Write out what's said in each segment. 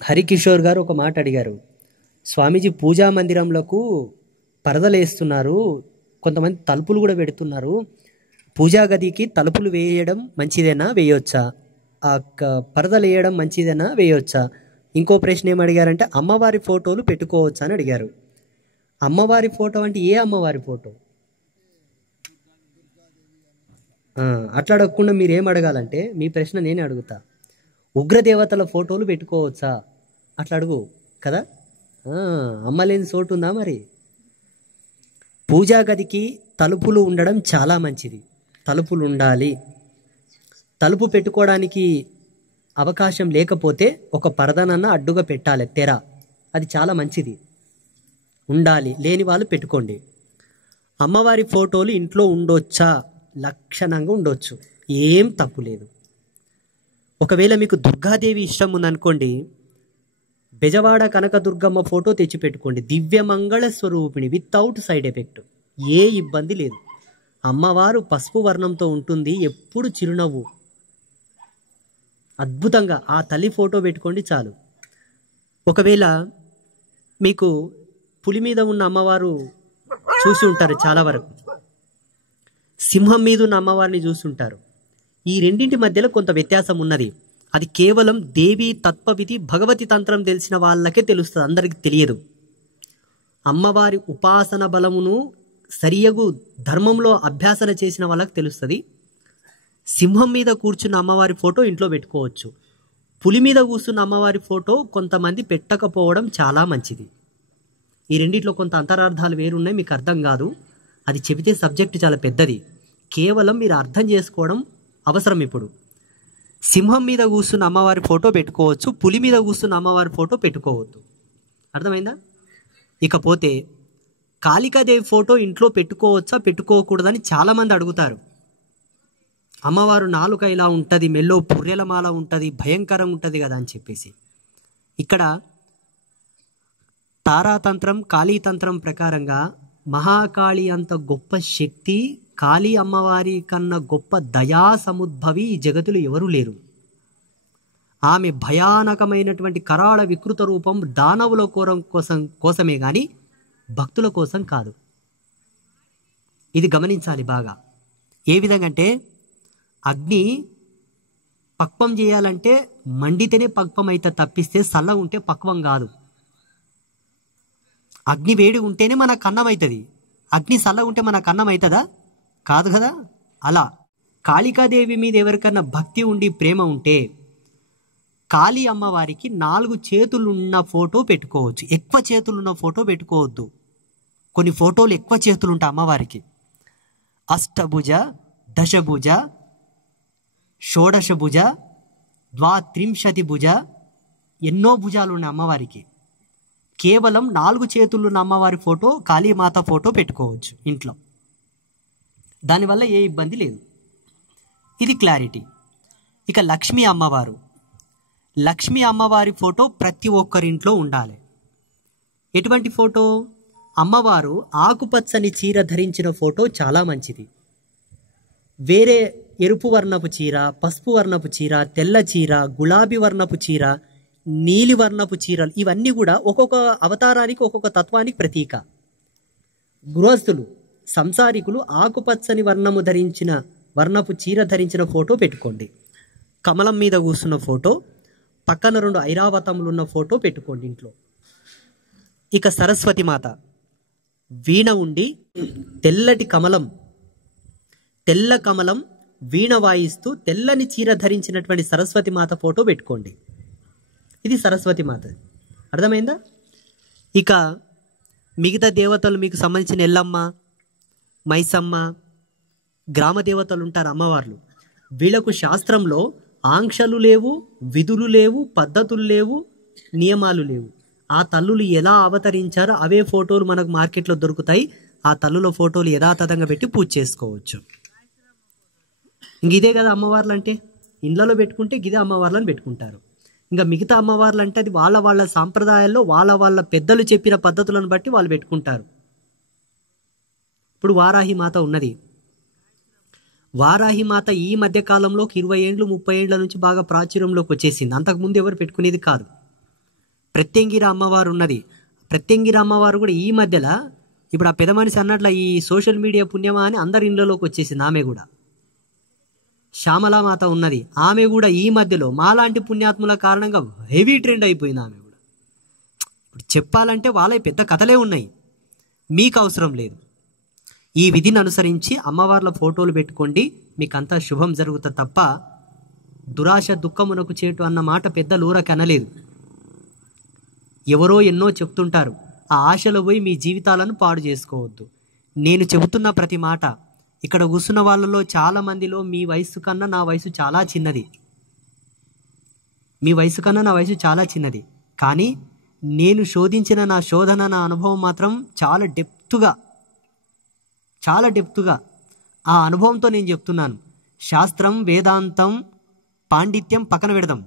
హరికిషోర్ గారు ఒక మాట అడిగారు, స్వామీజీ పూజా మందిరంలకు పరదలేస్తున్నారు, కొంతమంది తలుపులు కూడా పెడుతున్నారు, పూజా గదికి తలుపులు వేయడం మంచిదేనా, వేయొచ్చా, ఆ పరదలు వేయడం మంచిదేనా, వేయొచ్చా? ఇంకో ప్రశ్న ఏం అడిగారంటే అమ్మవారి ఫోటోలు పెట్టుకోవచ్చా అని అడిగారు. అమ్మవారి ఫోటో అంటే ఏ అమ్మవారి ఫోటో? అట్లా అడగకుండా మీరు ఏం అడగాలంటే, మీ ప్రశ్న నేనే అడుగుతా, ఉగ్రదేవతల ఫోటోలు పెట్టుకోవచ్చా అట్లా అడుగు కదా. అమ్మ లేని చోటు ఉందా మరి? పూజా గదికి తలుపులు ఉండడం చాలా మంచిది, తలుపులు ఉండాలి. తలుపు పెట్టుకోవడానికి అవకాశం లేకపోతే ఒక పరదనన్న అడ్డుగా పెట్టాలి, తెర, అది చాలా మంచిది, ఉండాలి. లేని వాళ్ళు పెట్టుకోండి. అమ్మవారి ఫోటోలు ఇంట్లో ఉండొచ్చా? లక్షణంగా ఉండొచ్చు, ఏం తప్పు లేదు. ఒకవేళ మీకు దుర్గాదేవి ఇష్టం ఉందనుకోండి, బెజవాడ కనకదుర్గమ్మ ఫోటో తెచ్చిపెట్టుకోండి, దివ్యమంగళ స్వరూపిణి, వితౌట్ సైడ్ ఎఫెక్ట్, ఏ ఇబ్బంది లేదు. అమ్మవారు పసుపు వర్ణంతో ఉంటుంది, ఎప్పుడు చిరునవ్వు, అద్భుతంగా ఆ తల్లి ఫోటో పెట్టుకోండి చాలు. ఒకవేళ మీకు పులి మీద ఉన్న అమ్మవారు చూసి ఉంటారు, చాలా వరకు సింహం మీద ఉన్న అమ్మవారిని చూస్తుంటారు. ఈ రెండింటి మధ్యలో కొంత వ్యత్యాసం ఉన్నది. అది కేవలం దేవి తత్వవిధి భగవతి తంత్రం తెలిసిన వాళ్ళకే తెలుస్తుంది, అందరికి తెలియదు. అమ్మవారి ఉపాసన బలమును సరియగు ధర్మంలో అభ్యాసన చేసిన వాళ్ళకి తెలుస్తుంది. సింహం మీద కూర్చున్న అమ్మవారి ఫోటో ఇంట్లో పెట్టుకోవచ్చు, పులి మీద కూర్చున్న అమ్మవారి ఫోటో కొంతమంది పెట్టకపోవడం చాలా మంచిది. ఈ రెండిట్లో కొంత అంతరార్థాలు వేరున్నాయి, మీకు అర్థం కాదు, అది చెబితే సబ్జెక్ట్ చాలా పెద్దది, కేవలం మీరు అర్థం చేసుకోవడం అవసరం. ఇప్పుడు సింహం మీద కూర్చున్న అమ్మవారి ఫోటో పెట్టుకోవచ్చు, పులి మీద కూర్చున్న అమ్మవారి ఫోటో పెట్టుకోవద్దు, అర్థమైందా? ఇకపోతే కాళికాదేవి ఫోటో ఇంట్లో పెట్టుకోవచ్చా పెట్టుకోకూడదని చాలామంది అడుగుతారు. అమ్మవారు నాలుక ఇలా ఉంటుంది, మెల్లో పుర్రెలమాల ఉంటుంది, భయంకరంగా ఉంటుంది కదా అని చెప్పేసి. ఇక్కడ తారాతంత్రం కాళీతంత్రం ప్రకారంగా మహాకాళి అంత గొప్ప శక్తి, కాళీ అమ్మవారి కన్నా గొప్ప దయా సముద్భవి ఈ జగతులు ఎవరూ లేరు. ఆమె భయానకమైనటువంటి కరాళ వికృత రూపం దానవుల కోసమే కానీ భక్తుల కోసం కాదు. ఇది గమనించాలి బాగా. ఏ విధంగా అంటే, అగ్ని పక్వం చేయాలంటే మండితేనే పక్వం అయితే తప్పిస్తే చల్ల ఉంటే పక్వం కాదు. అగ్ని వేడి ఉంటేనే మనకు అన్నం అవుతుంది, అగ్ని చల్లగా ఉంటే మనకు అన్నం అవుతుందా? కాదు కదా. అలా కాళికాదేవి మీద ఎవరికన్నా భక్తి ఉండి ప్రేమ ఉంటే కాళీ అమ్మవారికి 4 చేతులున్న ఫోటో పెట్టుకోవచ్చు, ఎక్కువ చేతులున్న ఫోటో పెట్టుకోవద్దు. కొన్ని ఫోటోలు ఎక్కువ చేతులు ఉంటాయి అమ్మవారికి, అష్టభుజ, దశభుజ, షోడశభుజ, ద్వాత్రింశతి భుజ, ఎన్నో భుజాలు ఉన్నాయి అమ్మవారికి. కేవలం 4 చేతులున్న అమ్మవారి ఫోటో, కాళీమాత ఫోటో పెట్టుకోవచ్చు ఇంట్లో, దానివల్ల ఏ ఇబ్బంది లేదు. ఇది క్లారిటీ. ఇక లక్ష్మీ అమ్మవారు, లక్ష్మీ అమ్మవారి ఫోటో ప్రతి ఒక్కరింట్లో ఉండాలి. ఎటువంటి ఫోటో? అమ్మవారు ఆకుపచ్చని చీర ధరించిన ఫోటో చాలా మంచిది. వేరే ఎరుపు వర్ణపు చీర, పసుపు వర్ణపు చీర, తెల్ల చీర, గులాబీ వర్ణపు చీర, నీలి వర్ణపు చీరలు, ఇవన్నీ కూడా ఒక్కొక్క అవతారానికి ఒక్కొక్క తత్వానికి ప్రతీక. గృహస్థులు, సంసారికులు ఆకుపచ్చని వర్ణపు చీర ధరించిన ఫోటో పెట్టుకోండి. కమలం మీద కూర్చున్న ఫోటో, పక్కన 2 ఐరావతములు ఉన్న ఫోటో పెట్టుకోండి ఇంట్లో. ఇక సరస్వతి మాత వీణ ఉండి తెల్లటి కమలం, తెల్ల కమలం వీణ వాయిస్తూ తెల్లని చీర ధరించినటువంటి సరస్వతి మాత ఫోటో పెట్టుకోండి. ఇది సరస్వతి మాత, అర్థమైందా? ఇక మిగతా దేవతలు మీకు సంబంధించిన ఎల్లమ్మ, మైసమ్మ, గ్రామ దేవతలు ఉంటారు అమ్మవార్లు. వీళ్ళకు శాస్త్రంలో ఆంక్షలు లేవు, విధులు లేవు, పద్ధతులు లేవు, నియమాలు లేవు. ఆ తల్లులు ఎలా అవతరించారో అవే ఫోటోలు మనకు మార్కెట్లో దొరుకుతాయి. ఆ తల్లుల ఫోటోలు యథాతథంగా పెట్టి పూజ చేసుకోవచ్చు. ఇంక ఇదే కదా అమ్మవార్లు అంటే. ఇండ్లలో పెట్టుకుంటే గిదే అమ్మవార్లను పెట్టుకుంటారు. ఇంకా మిగతా అమ్మవార్లు అంటే అది వాళ్ళ వాళ్ళ సాంప్రదాయాల్లో వాళ్ళ పెద్దలు చెప్పిన పద్ధతులను బట్టి వాళ్ళు పెట్టుకుంటారు. ఇప్పుడు వారాహి మాత ఉన్నది. వారాహి మాత ఈ మధ్య కాలంలో 20 ఏళ్ళు 30 ఏళ్ల నుంచి బాగా ప్రాచుర్యంలోకి వచ్చేసింది. అంతకుముందు ఎవరు పెట్టుకునేది కాదు. ప్రత్యంగిర అమ్మవారు ఉన్నది. ప్రత్యంగిర అమ్మవారు కూడా ఈ మధ్యలో ఇప్పుడు ఆ పెద్ద మనిషి అన్నట్ల ఈ సోషల్ మీడియా పుణ్యమా అని అందరి ఇళ్ళలోకి వచ్చేసింది. ఆమె కూడా శ్యామలామాత ఉన్నది, ఆమె కూడా ఈ మధ్యలో మాలాంటి పుణ్యాత్ముల కారణంగా హెవీ ట్రెండ్ అయిపోయింది. ఆమె కూడా ఇప్పుడు చెప్పాలంటే వాళ్ళ పెద్ద కథలే ఉన్నాయి, మీకు అవసరం లేదు. ఈ విధిని అనుసరించి అమ్మవార్ల ఫోటోలు పెట్టుకోండి, మీకు అంతా శుభం జరుగుతుంది తప్ప దురాశ దుఃఖమునకు చేటు అన్న మాట పెద్దలు ఊరకి అనలేదు. ఎవరో ఎన్నో చెప్తుంటారు, ఆ ఆశలో పోయి మీ జీవితాలను పాడు చేసుకోవద్దు. నేను చెబుతున్న ప్రతి మాట ఇక్కడ కూర్చున్న వాళ్ళలో చాలా మందిలో మీ వయసు కన్నా నా వయసు చాలా చిన్నది, మీ వయసు కన్నా నా వయసు చాలా చిన్నది. కానీ నేను శోధించిన నా శోధన, నా అనుభవం మాత్రం చాలా డెప్త్గా ఆ అనుభవంతో నేను చెప్తున్నాను. శాస్త్రం, వేదాంతం, పాండిత్యం పక్కన పెడదాం,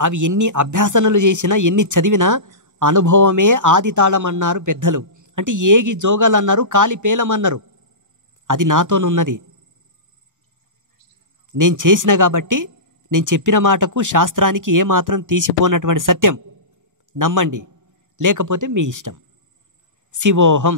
అవి ఎన్ని అభ్యాసనలు చేసినా ఎన్ని చదివినా అనుభవమే ఆది తాళం అన్నారు పెద్దలు. అంటే ఏగి జోగాలు అన్నారు, కాలి పేలమన్నారు. అది నాతోనున్నది, నేను చేసిన కాబట్టి నేను చెప్పిన మాటకు శాస్త్రానికి ఏమాత్రం తీసిపోనటువంటి సత్యం. నమ్మండి, లేకపోతే మీ ఇష్టం. శివోహం.